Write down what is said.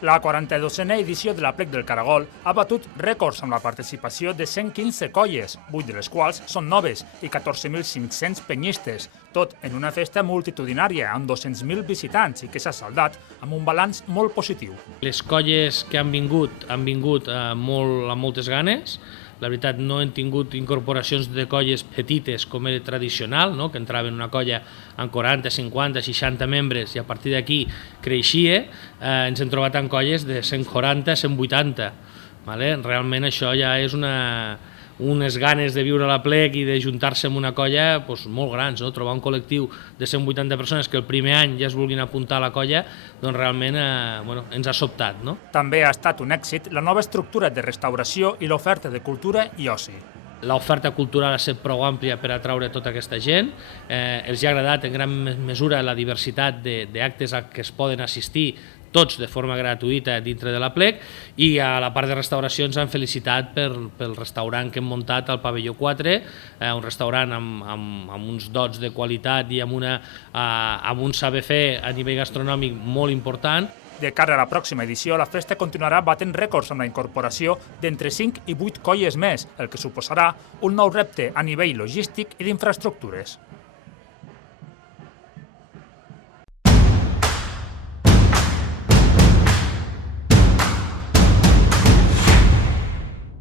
La 42a edició de l'Aplec del Caragol ha batut rècords amb la participació de 115 colles, 8 de les quals són noves, i 14.500 penyistes, tot en una festa multitudinària amb 200.000 visitants i que s'ha saldat amb un balanç molt positiu. Les colles que han vingut amb moltes ganes. La veritat, no hem tingut incorporacions de colles petites com era tradicional, no? Que entrava en una colla amb 40, 50, 60 membres i a partir d'aquí creixia. Ens hem trobat en colles de 140, 180. Vale? Realment això ja és unes ganes de viure a l'Aplec i de juntar-se amb una colla molt grans, no? Trobar un col·lectiu de 180 persones que el primer any ja es vulguin apuntar a la colla, doncs realment ens ha sobtat, no? També ha estat un èxit la nova estructura de restauració i l'oferta de cultura i oci. L'oferta cultural ha estat prou àmplia per atraure tota aquesta gent. Els ha agradat en gran mesura la diversitat d'actes a què es poden assistir tots de forma gratuïta dintre de l'Aplec, i a la part de restauració ens han felicitat pel restaurant que hem muntat al Pavelló 4, un restaurant amb uns dots de qualitat i amb un saber fer a nivell gastronòmic molt important. De cara a la pròxima edició, la festa continuarà batent rècords amb la incorporació d'entre 5 i 8 colles més, el que suposarà un nou repte a nivell logístic i d'infraestructures.